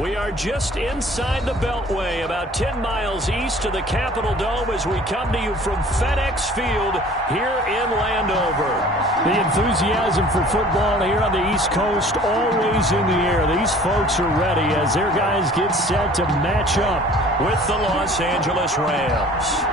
We are just inside the Beltway, about 10 miles east of the Capitol Dome as we come to you from FedEx Field here in Landover. The enthusiasm for football here on the East Coast always in the air. These folks are ready as their guys get set to match up with the Los Angeles Rams.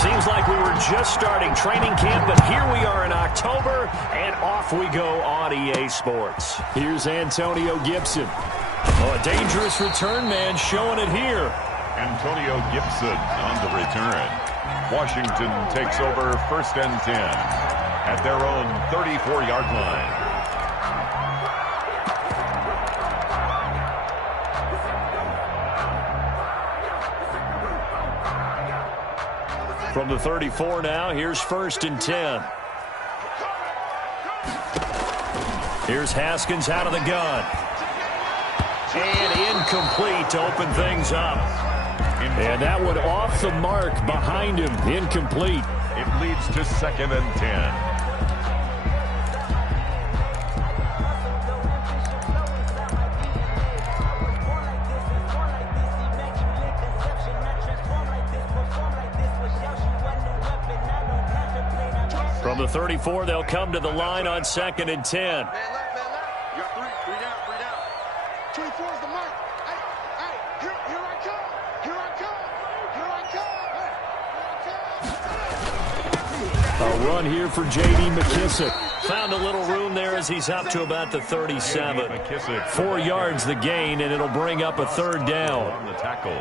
Seems like we were just starting training camp, but here we are in October, and off we go on EA Sports. Here's Antonio Gibson. Oh, a dangerous return man showing it here. Antonio Gibson on the return. Washington takes over 1st and 10 at their own 34-yard line. From the 34 now, here's 1st and 10. Here's Haskins out of the gun. And incomplete to open things up. And that one off the mark behind him. Incomplete. It leads to 2nd and 10. From the 34, they'll come to the line on 2nd and 10. Man, you got three down. 24 is the mark. Hey, here I come. A run here for J.D. McKissick. Found a little room there as he's up to about the 37. 4 yards the gain, and it'll bring up a 3rd down. On the tackle.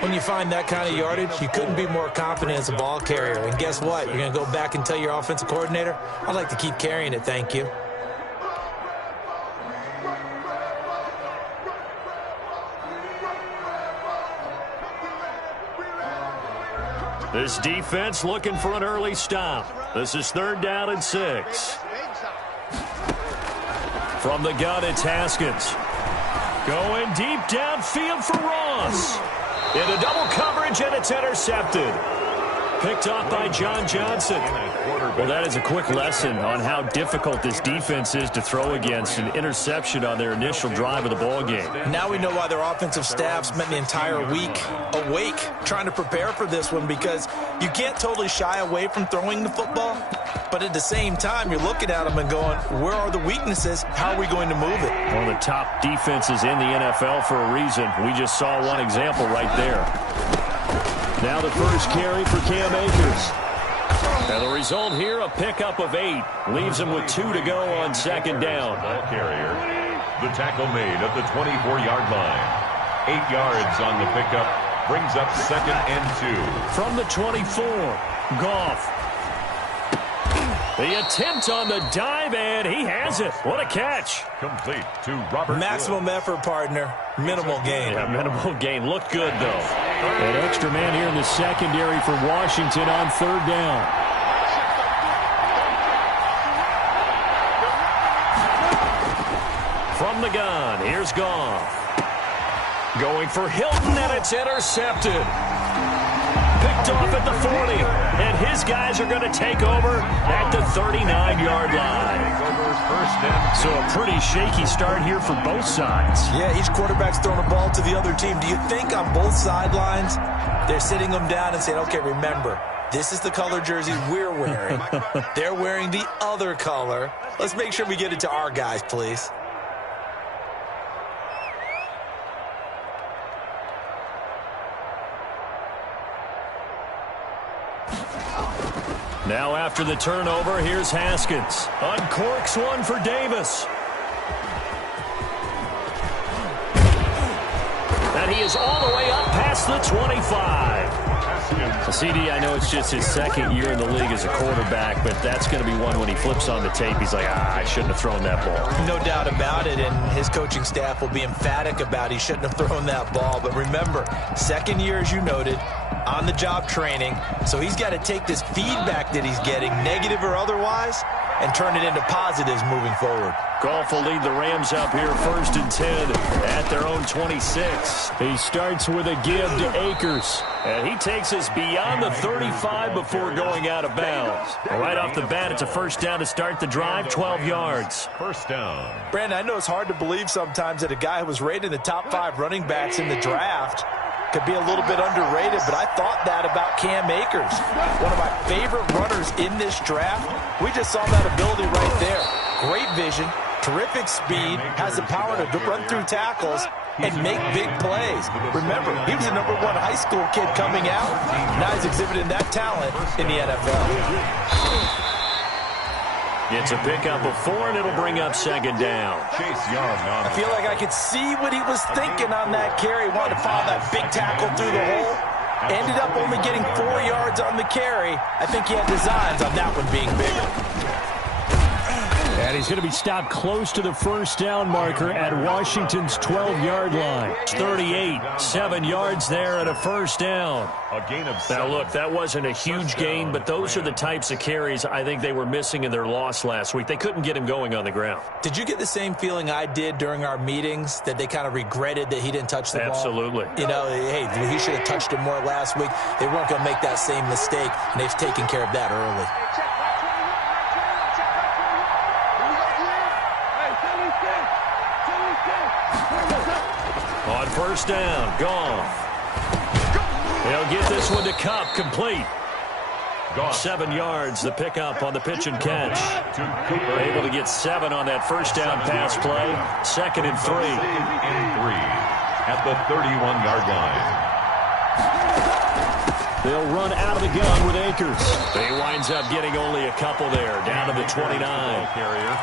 When you find that kind of yardage, you couldn't be more confident as a ball carrier. And guess what? You're going to go back and tell your offensive coordinator, I'd like to keep carrying it, thank you. This defense looking for an early stop. This is 3rd down and 6. From the gun, it's Haskins. Going deep downfield for Ross. Into double coverage, and it's intercepted. Picked off by John Johnson. Well, that is a quick lesson on how difficult this defense is to throw against. An interception on their initial drive of the ball game. Now we know why their offensive staff spent the entire week awake trying to prepare for this one, because you can't totally shy away from throwing the football, but at the same time, you're looking at them and going, where are the weaknesses? How are we going to move it? One of the top defenses in the NFL for a reason. We just saw one example right there. Now the first carry for Cam Akers. And the result here, a pickup of 8. Leaves him with 2 to go on 2nd down. Ball carrier. The tackle made at the 24-yard line. 8 yards on the pickup. Brings up 2nd and 2. From the 24, Goff. The attempt on the dive, and he has it. What a catch. Complete to Robert. Maximum effort, partner. Minimal gain. Yeah, minimal gain. Looked good, though. An extra man here in the secondary for Washington on 3rd down. From the gun, here's Goff. Going for Hilton, and it's intercepted. Picked off at the 40, and his guys are going to take over at the 39-yard line. So a pretty shaky start here for both sides. Yeah, each quarterback's throwing a ball to the other team. Do you think on both sidelines they're sitting them down and saying, okay, remember, this is the color jersey we're wearing. They're wearing the other color. Let's make sure we get it to our guys, please. Now after the turnover, here's Haskins. Uncorks one for Davis. And he is all the way up past the 25. CD, I know it's just his 2nd year in the league as a quarterback, but that's going to be one when he flips on the tape. He's like, I shouldn't have thrown that ball. No doubt about it, and his coaching staff will be emphatic about he shouldn't have thrown that ball. But remember, 2nd year, as you noted, on-the-job training, so he's got to take this feedback that he's getting, negative or otherwise, and turn it into positives moving forward. Goff will lead the Rams up here 1st and 10 at their own 26. He starts with a give to Akers. And he takes us beyond the 35 before going out of bounds. Right off the bat, it's a first down to start the drive, 12 yards. First down. Brandon, I know it's hard to believe sometimes that a guy who was rated in the top 5 running backs in the draft could be a little bit underrated, but I thought that about Cam Akers. One of my favorite runners in this draft. We just saw that ability right there. Great vision, terrific speed, has the power to run through tackles and make big plays. Remember, he was a #1 high school kid coming out. Now he's exhibiting that talent in the NFL. It's a pickup of 4, and it'll bring up 2nd down. Chase Young on. I feel like I could see what he was thinking on that carry. Wanted to follow that big tackle through the hole. Ended up only getting 4 yards on the carry. I think he had designs on that one being bigger. And he's going to be stopped close to the first down marker at Washington's 12-yard line. 38, 7 yards there and a first down. A gain of 7. Now, look, that wasn't a huge gain, but those are the types of carries I think they were missing in their loss last week. They couldn't get him going on the ground. Did you get the same feeling I did during our meetings, that they kind of regretted that he didn't touch the ball? Absolutely. You know, hey, he should have touched it more last week. They weren't going to make that same mistake, and they've taken care of that early. On first down, Goff. He'll get this one to Kupp, complete. Goff. 7 yards, the pickup on the pitch and catch. Able to get 7 on that first down pass play. 2nd and 3. At the 31-yard line. They'll run out of the gun with Akers. He winds up getting only a couple there, down to the 29. Carrier.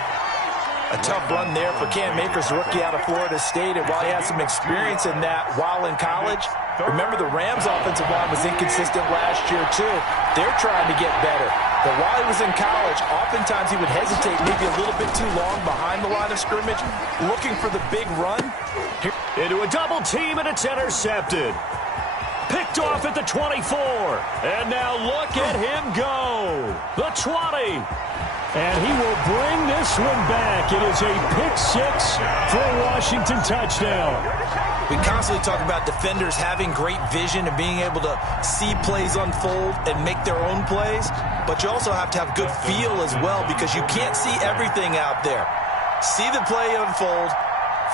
A tough run there for Cam Akers, rookie out of Florida State. And while he had some experience in that while in college, remember the Rams' offensive line was inconsistent last year, too. They're trying to get better. But while he was in college, oftentimes he would hesitate maybe a little bit too long behind the line of scrimmage, looking for the big run. Into a double team, and it's intercepted. Picked off at the 24. And now look at him go. The 20. And he will bring this one back. It is a pick-6 for a Washington touchdown. We constantly talk about defenders having great vision and being able to see plays unfold and make their own plays. But you also have to have good feel as well, because you can't see everything out there. See the play unfold,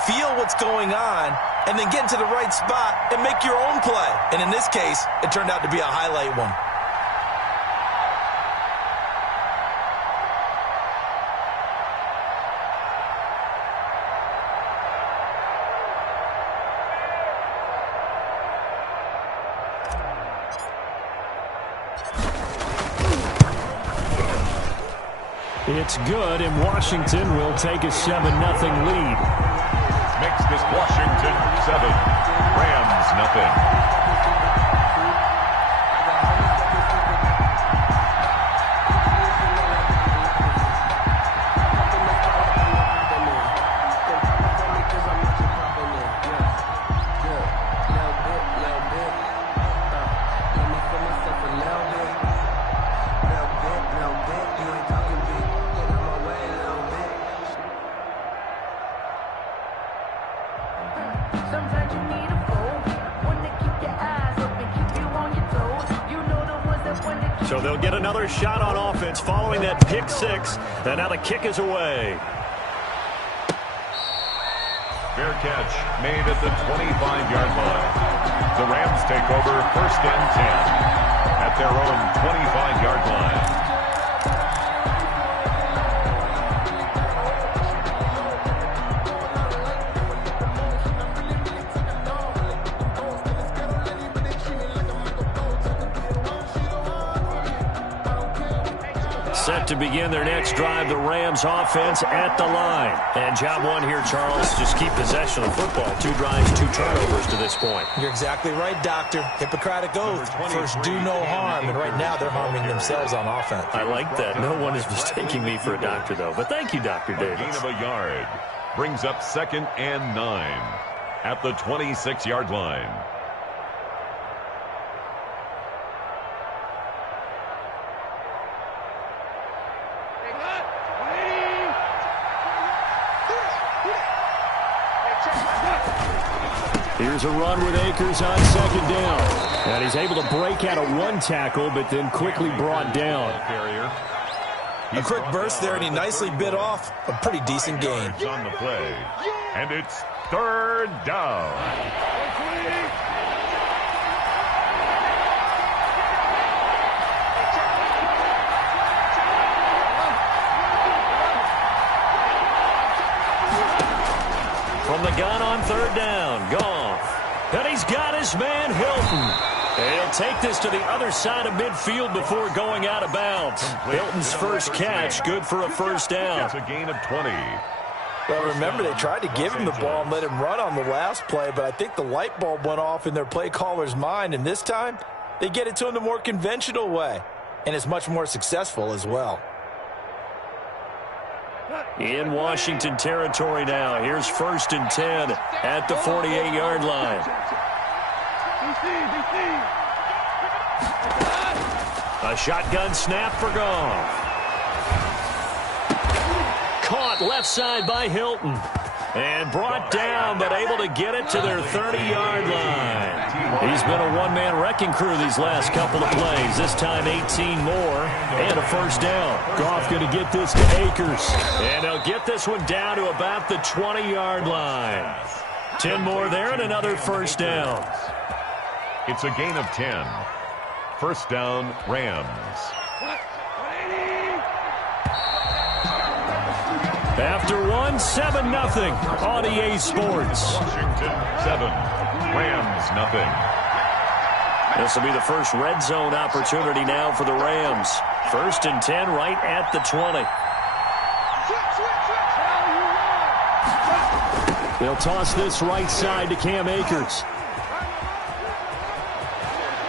feel what's going on, and then get into the right spot and make your own play. And in this case, it turned out to be a highlight one. It's good, and Washington will take a 7-0 lead. Makes this Washington 7, Rams nothing. So they'll get another shot on offense following that pick-6. And now the kick is away. Fair catch made at the 25-yard line. The Rams take over 1st and 10 at their own 25-yard line. Set to begin their next drive, the Rams offense at the line. And job one here, Charles, just keep possession of the football. 2 drives, 2 turnovers to this point. You're exactly right, Doctor. Hippocratic oath. First, do no harm. And right now, they're harming themselves on offense. I like that. No one is mistaking me for a doctor, though. But thank you, Dr. Davis. Gain of a yard brings up 2nd and 9 at the 26-yard line. Here's a run with Akers on second down. And he's able to break out of one tackle, but then quickly brought down. A quick burst there, and he nicely bit off a pretty decent gain. On the play, and it's third down. From the gun on third down, Goff. And he's got his man, Hilton. And he'll take this to the other side of midfield before going out of bounds. Hilton's first catch, good for a first down. It's a gain of 20. Well, remember, they tried to give him the ball and let him run on the last play, but I think the light bulb went off in their play caller's mind, and this time they get it to him the more conventional way, and it's much more successful as well. In Washington territory now. Here's 1st and 10 at the 48-yard line. A shotgun snap for Goff. Caught left side by Hilton. And brought down, but able to get it to their 30-yard line. He's been a one-man wrecking crew these last couple of plays. This time 18 more and a first down. Goff going to get this to Akers. And he'll get this one down to about the 20-yard line. 10 more there and another first down. It's a gain of 10. First down, Rams. After one, 7-0 on EA Sports. Washington 7, Rams nothing. This will be the first red zone opportunity now for the Rams. 1st and 10 right at the 20. They'll toss this right side to Cam Akers.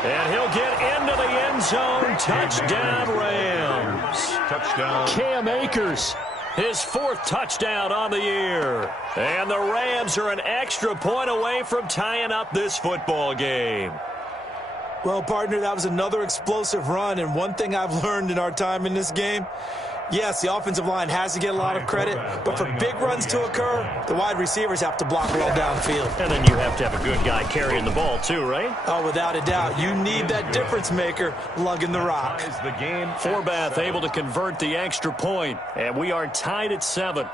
And he'll get into the end zone. Touchdown, Rams. Touchdown. Cam Akers. His 4th touchdown on the year. And the Rams are an extra point away from tying up this football game. Well, partner, that was another explosive run, and one thing I've learned in our time in this game, yes, the offensive line has to get a lot of credit, but for big runs to occur, the wide receivers have to block well downfield. And then you have to have a good guy carrying the ball too, right? Oh, without a doubt. You need that difference maker lugging the rock. The game. Forbath able to convert the extra point, and we are tied at 7.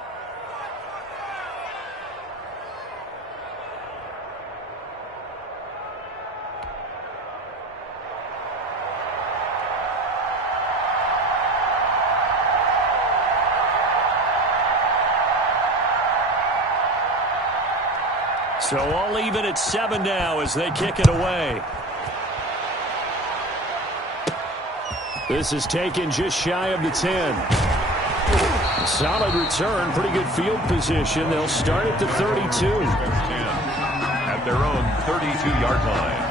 So all even at 7 now as they kick it away. This is taken just shy of the 10. Solid return, pretty good field position. They'll start at the 32. At their own 32-yard line.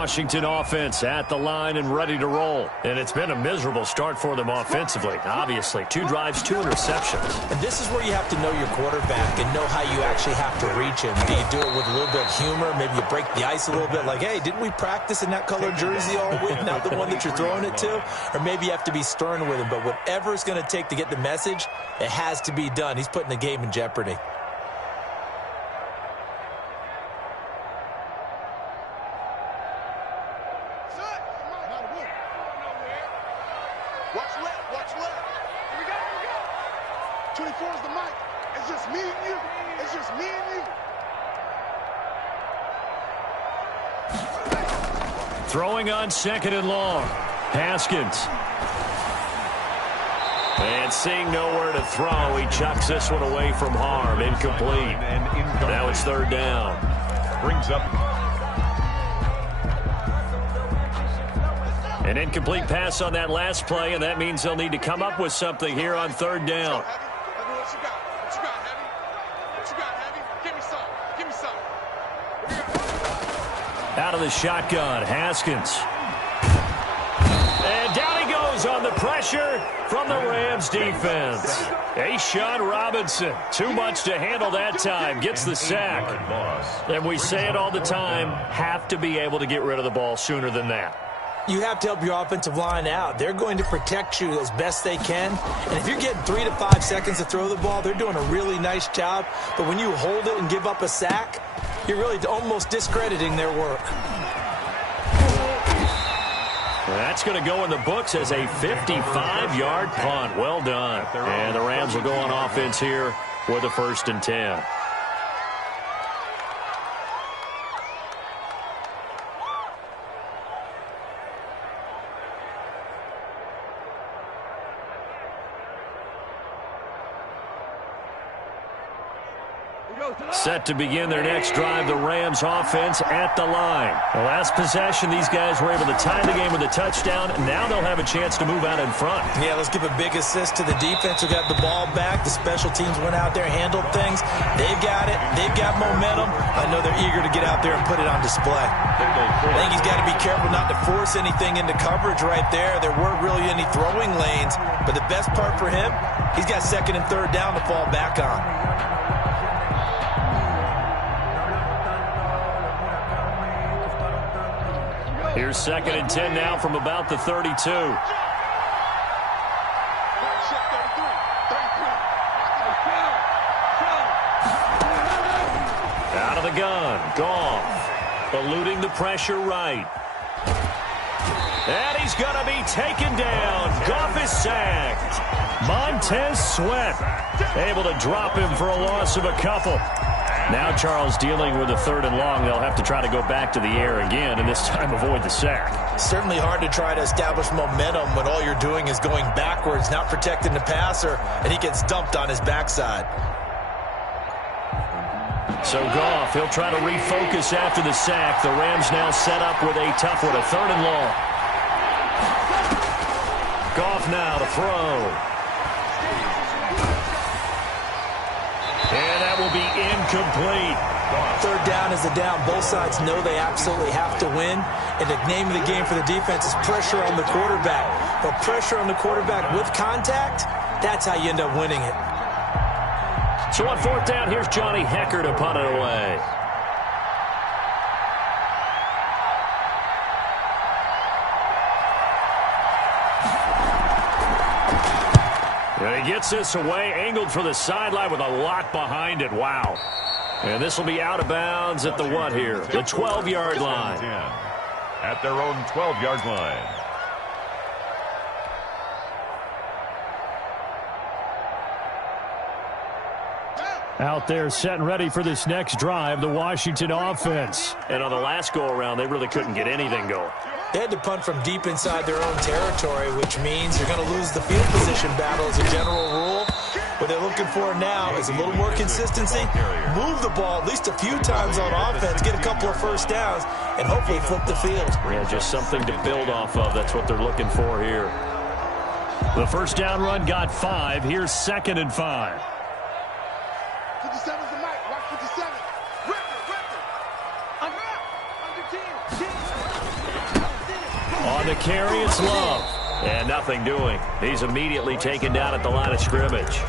Washington offense at the line and ready to roll. And it's been a miserable start for them offensively. Obviously, 2 drives, 2 interceptions. And this is where you have to know your quarterback and know how you actually have to reach him. Do you do it with a little bit of humor? Maybe you break the ice a little bit like, hey, didn't we practice in that colored jersey all week? Not the one that you're throwing it to? Or maybe you have to be stern with him. But whatever it's going to take to get the message, it has to be done. He's putting the game in jeopardy. Throwing on 2nd and long. Haskins. And seeing nowhere to throw, he chucks this one away from harm. Incomplete. Now it's 3rd down. Brings up. An incomplete pass on that last play, and that means they'll need to come up with something here on 3rd down. What you got, Heavy? What you got, Heavy? Give me some. Give me some. out of the shotgun. Haskins. And down he goes on the pressure from the Rams defense. Sean Robinson, too much to handle that time, gets the sack. And we say it all the time, have to be able to get rid of the ball sooner than that. You have to help your offensive line out. They're going to protect you as best they can. And if you're getting 3 to 5 seconds to throw the ball, they're doing a really nice job. But when you hold it and give up a sack, you're really almost discrediting their work. That's going to go in the books as a 55-yard punt. Well done. And the Rams will go on offense here with a 1st and 10. Set to begin their next drive, the Rams offense at the line. The last possession, these guys were able to tie the game with a touchdown. Now they'll have a chance to move out in front. Yeah, let's give a big assist to the defense who got the ball back. The special teams went out there, handled things. They've got it. They've got momentum. I know they're eager to get out there and put it on display. I think he's got to be careful not to force anything into coverage right there. There weren't really any throwing lanes. But the best part for him, he's got 2nd and 3rd down to fall back on. Here's 2nd and 10 now from about the 32. Out of the gun, Goff, eluding the pressure right. And he's going to be taken down. Goff is sacked. Montez Sweat able to drop him for a loss of a couple. Now Charles dealing with a 3rd and long. They'll have to try to go back to the air again and this time avoid the sack. Certainly hard to try to establish momentum when all you're doing is going backwards, not protecting the passer, and he gets dumped on his backside. So Goff, he'll try to refocus after the sack. The Rams now set up with a tough one, a 3rd and long. Goff now to throw. And that will be incomplete. 3rd down is the down. Both sides know they absolutely have to win. And the name of the game for the defense is pressure on the quarterback. But pressure on the quarterback with contact, that's how you end up winning it. So on 4th down, here's Johnny Hecker to punt it away. And he gets this away, angled for the sideline with a lot behind it. Wow. And this will be out of bounds at the what here? The 12-yard line. At their own 12-yard line. Out there set and ready for this next drive, the Washington offense. And on the last go-around, they really couldn't get anything going. They had to punt from deep inside their own territory, which means you're going to lose the field position battle as a general rule. What they're looking for now is a little more consistency, move the ball at least a few times on offense, get a couple of 1st downs, and hopefully flip the field. Yeah, just something to build off of. That's what they're looking for here. The 1st down run got 5. Here's 2nd and 5. 57's the mic. Watch 57. On the carry, it's Love. And nothing doing. He's immediately taken down at the line of scrimmage.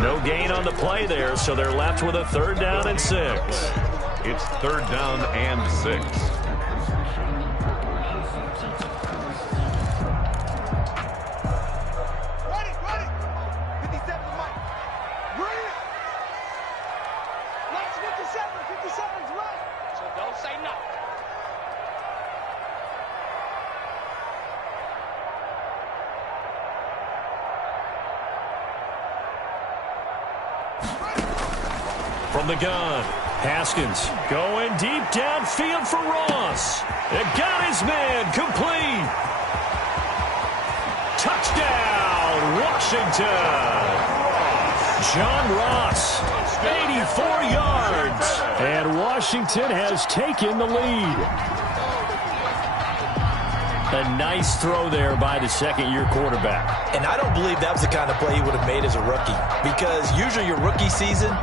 No gain on the play there, so they're left with a 3rd down and 6. It's 3rd down and 6. Ready. 57's the mic. Ready. Next 57. 57's right. So don't say nothing. From the gun, Haskins going deep downfield for Ross. It got his man complete. Touchdown, Washington. John Ross, 84 yards. And Washington has taken the lead. A nice throw there by the 2nd-year quarterback. And I don't believe that was the kind of play he would have made as a rookie, because usually your rookie season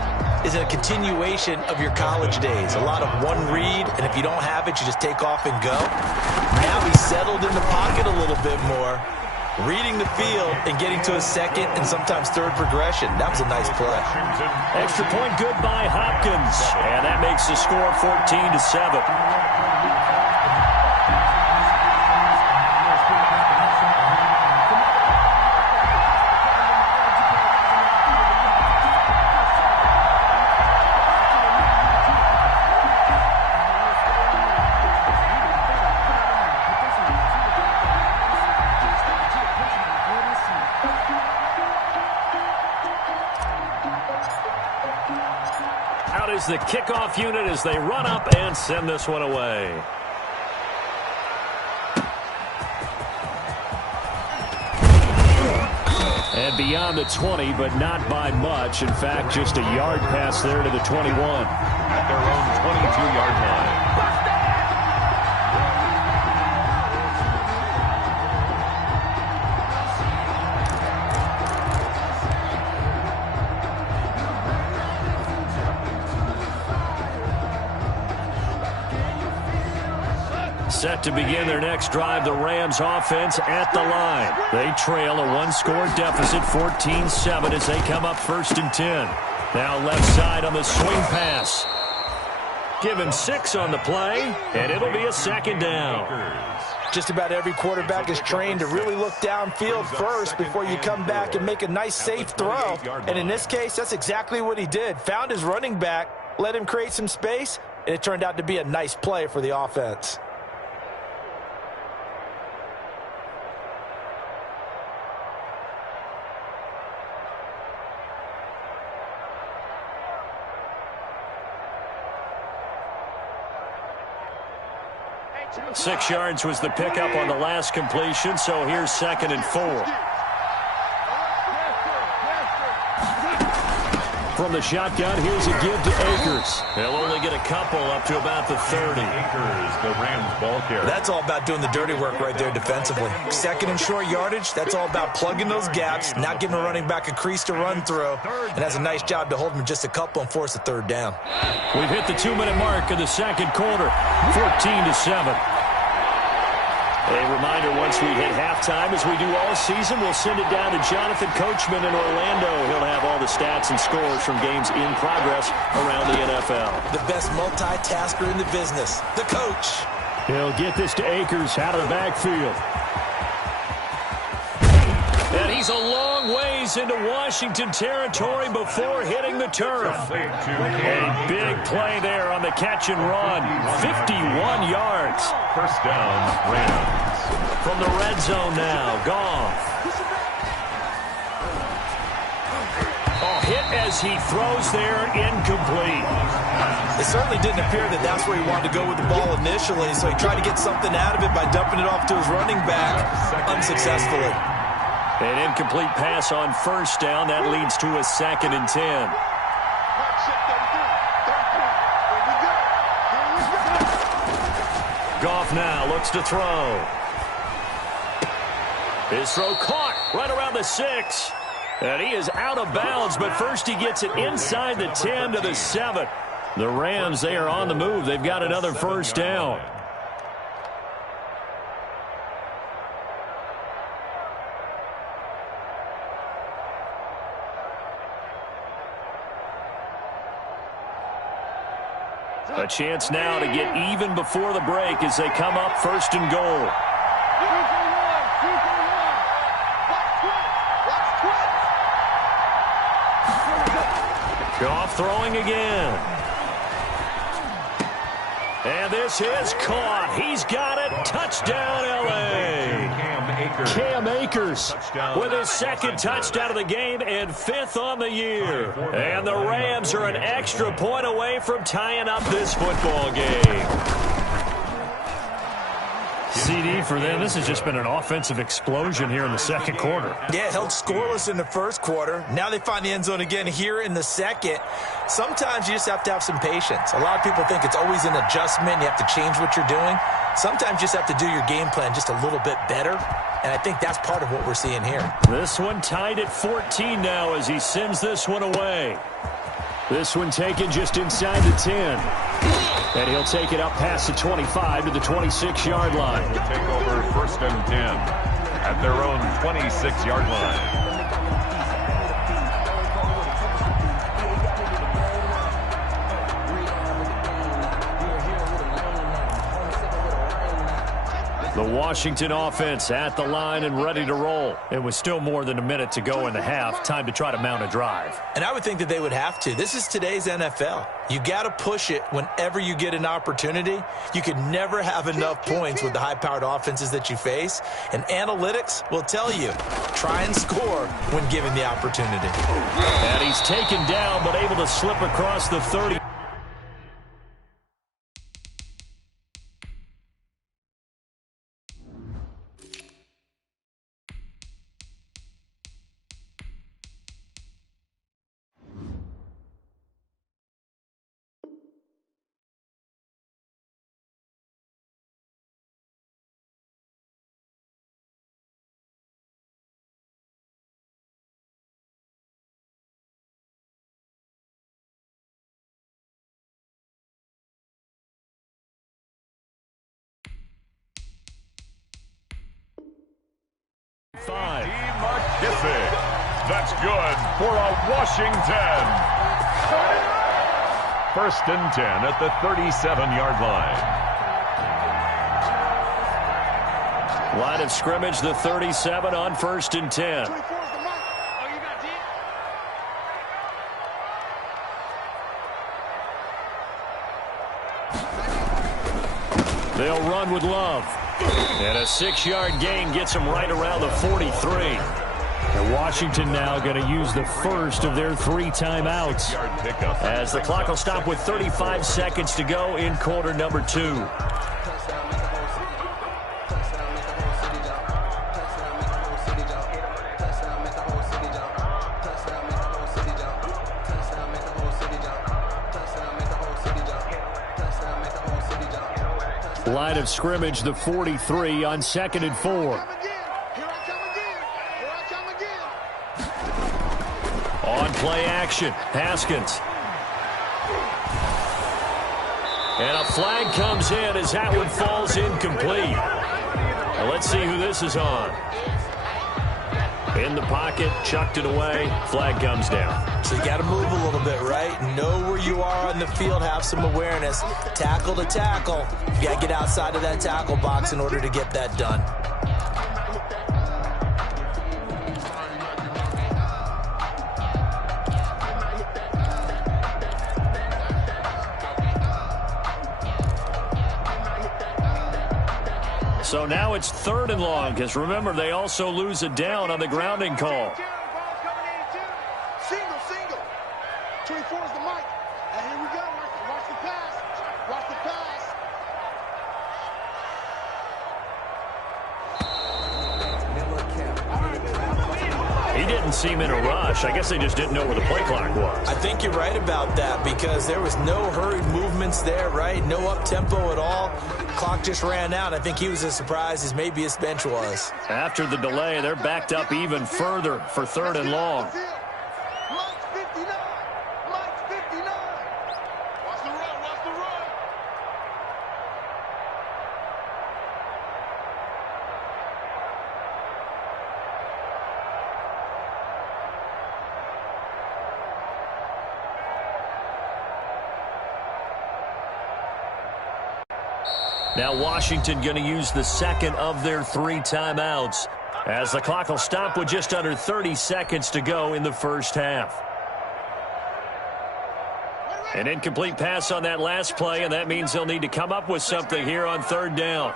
is a continuation of your college days. A lot of one read, and if you don't have it, you just take off and go. Now he's settled in the pocket a little bit more, reading the field and getting to a second and sometimes third progression. That was a nice play. Extra point good by Hopkins, and that makes the score 14-7. Is the kickoff unit as they run up and send this one away. And beyond the 20, but not by much. In fact, just a yard pass there to the 21. At their own 22-yard line. Set to begin their next drive, the Rams offense at the line. They trail a one-score deficit, 14-7, as they come up 1st and 10. Now left side on the swing pass. Give him 6 on the play, and it'll be a 2nd down. Just about every quarterback is trained to really look downfield first before you come back and make a nice, safe throw. And in this case, that's exactly what he did. Found his running back, let him create some space, and it turned out to be a nice play for the offense. Six yards was the pickup on the last completion, so here's 2nd and 4. From the shotgun, here's a give to Akers. He'll only get a couple up to about the 30. Akers, the Rams ball carrier. That's all about doing the dirty work right there defensively. 2nd and short yardage, that's all about plugging those gaps, not giving a running back a crease to run through, and has a nice job to hold him just a couple and force a 3rd down. We've hit the 2-minute mark of the 2nd quarter, 14-7. A reminder, once we hit halftime, as we do all season, we'll send it down to Jonathan Coachman in Orlando. He'll have all the stats and scores from games in progress around the NFL. The best multitasker in the business, the coach. He'll get this to Akers out of the backfield. And he's a long ways into Washington territory before hitting the turf. A big play there on the catch and run. 51 yards. 1st down, Rams. From the red zone now, Goff. Hit as he throws there, incomplete. It certainly didn't appear that that's where he wanted to go with the ball initially, so he tried to get something out of it by dumping it off to his running back unsuccessfully. An incomplete pass on 1st down. That leads to a 2nd and 10. Goff now looks to throw. His throw caught right around the 6. And he is out of bounds, but first he gets it inside the 10 to the 7. The Rams, they are on the move. They've got another 1st down. A chance now to get even before the break as they come up 1st and goal. Goff throwing again. And this is caught. He's got it. Touchdown, L.A. Cam Akers with his 2nd touchdown of the game and 5th on the year. And the Rams are an extra point away from tying up this football game. CD for them. This has just been an offensive explosion here in the 2nd quarter. Yeah, held scoreless in the 1st quarter. Now they find the end zone again here in the 2nd. Sometimes you just have to have some patience. A lot of people think it's always an adjustment. You have to change what you're doing. Sometimes you just have to do your game plan just a little bit better. And I think that's part of what we're seeing here. This one tied at 14 now as he sends this one away. This one taken just inside the 10. And he'll take it up past the 25 to the 26-yard line. We'll take over 1st and 10 at their own 26-yard line. The Washington offense at the line and ready to roll. It was still more than a minute to go in the half. Time to try to mount a drive. And I would think that they would have to. This is today's NFL. You got to push it whenever you get an opportunity. You can never have enough points with the high-powered offenses that you face. And analytics will tell you, try and score when given the opportunity. And he's taken down but able to slip across the 30. That's good for a Washington. 1st and 10 at the 37-yard line. Line of scrimmage, the 37 on 1st and 10. They'll run with Love. And a 6-yard gain gets them right around the 43. And Washington now going to use the first of their 3 timeouts as the clock will stop with 35 seconds to go in quarter number 2. Line of scrimmage, the 43 on 2nd and 4. On play action, Haskins. And a flag comes in as that one falls incomplete. Now let's see who this is on. In the pocket, chucked it away, flag comes down. So you got to move a little bit, right? Know where you are on the field, have some awareness. Tackle to tackle. You got to get outside of that tackle box in order to get that done. So now it's 3rd and long, because remember, they also lose a down on the grounding call. Single. 24 is the mic. And here we go. Watch the pass. Watch the pass. He didn't seem in a rush. I guess they just didn't know where the play clock was. I think you're right about that because there was no hurried movements there, right? No up-tempo at all. Clock just ran out. I think he was as surprised as maybe his bench was. After the delay, they're backed up even further for 3rd and long. Now Washington going to use the 2nd of their 3 timeouts as the clock will stop with just under 30 seconds to go in the first half. An incomplete pass on that last play, and that means they'll need to come up with something here on 3rd down.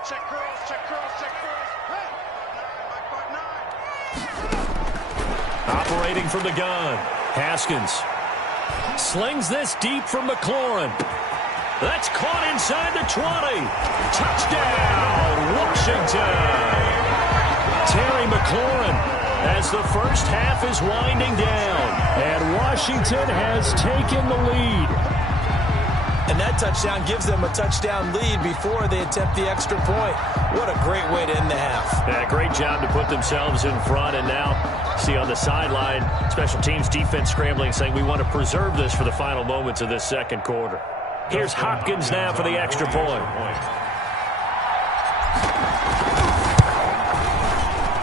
Operating from the gun, Haskins slings this deep from McLaurin. That's caught inside the 20. Touchdown, Washington. Terry McLaurin as the first half is winding down. And Washington has taken the lead. And that touchdown gives them a touchdown lead before they attempt the extra point. What a great way to end the half. Yeah, great job to put themselves in front, and now see on the sideline, special teams defense scrambling, saying we want to preserve this for the final moments of this second quarter. Here's Hopkins now for the extra point.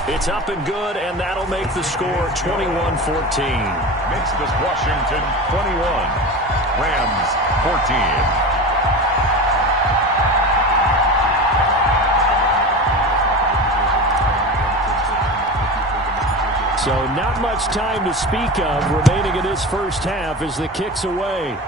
It's up and good, and that'll make the score 21-14. Makes this Washington 21, Rams 14. So not much time to speak of remaining in this first half as the kick's away.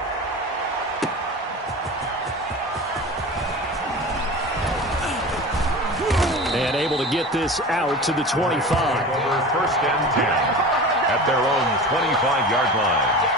And able to get this out to the 25. Over first and 10 at their own 25-yard line.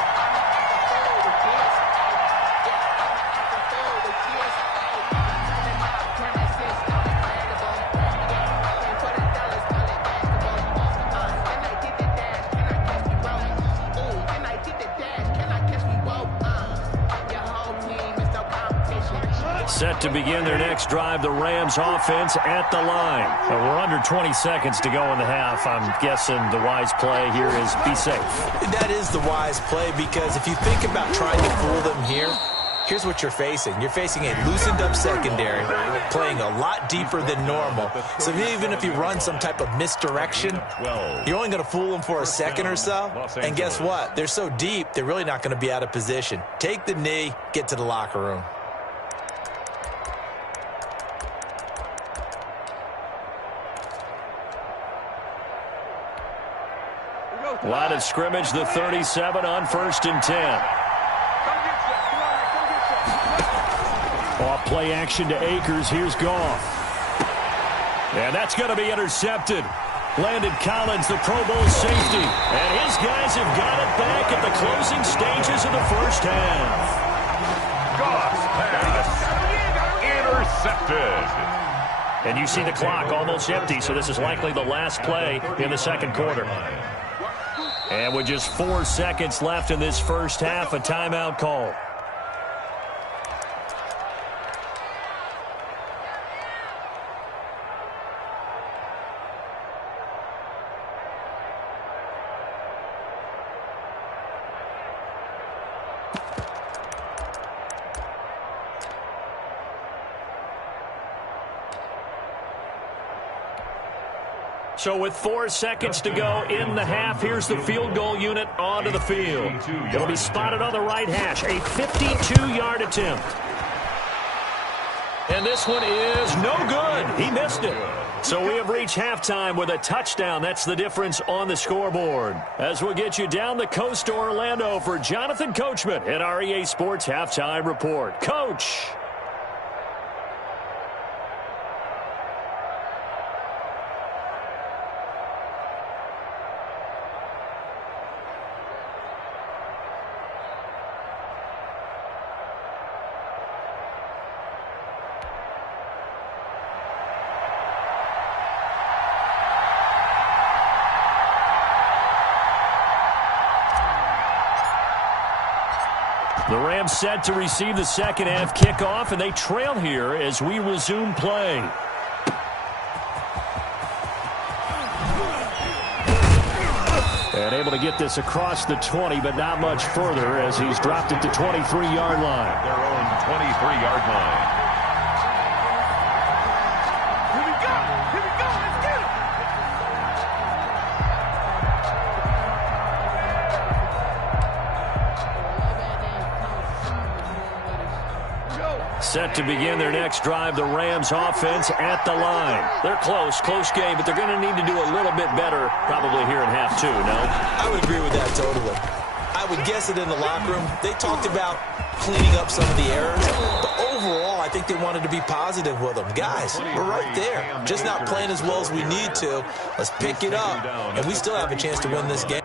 Set to begin their next drive, the Rams offense at the line. We're under 20 seconds to go in the half. I'm guessing the wise play here is be safe. That is the wise play, because if you think about trying to fool them here, here's what you're facing. You're facing a loosened up secondary, playing a lot deeper than normal. So even if you run some type of misdirection, you're only going to fool them for a second or so. And guess what? They're so deep, they're really not going to be out of position. Take the knee, get to the locker room. Line of scrimmage, the 37 on first and 10. Off play action to Akers. Here's Goff. And that's going to be intercepted. Landon Collins, the Pro Bowl safety. And his guys have got it back at the closing stages of the first half. Goff's pass intercepted. And you see the clock almost empty, so this is likely the last play in the second quarter. And with just 4 seconds left in this first half, a timeout call. So with 4 seconds to go in the half, here's the field goal unit onto the field. It'll be spotted on the right hash, a 52-yard attempt. And this one is no good. He missed it. So we have reached halftime with a touchdown. That's the difference on the scoreboard. As we'll get you down the coast to Orlando for Jonathan Coachman at our EA Sports Halftime Report. Coach. The Rams set to receive the second half kickoff, and they trail here as we resume play. And able to get this across the 20, but not much further as he's dropped it to 23-yard line. Their own 23-yard line. Here we go. Let's get it. Set to begin their next drive, the Rams offense at the line. They're close game, but they're going to need to do a little bit better probably here in half two, no? I would agree with that totally. I would guess it in the locker room. They talked about cleaning up some of the errors, but overall, I think they wanted to be positive with them. Guys, we're right there. Just not playing as well as we need to. Let's pick it up, and we still have a chance to win this game.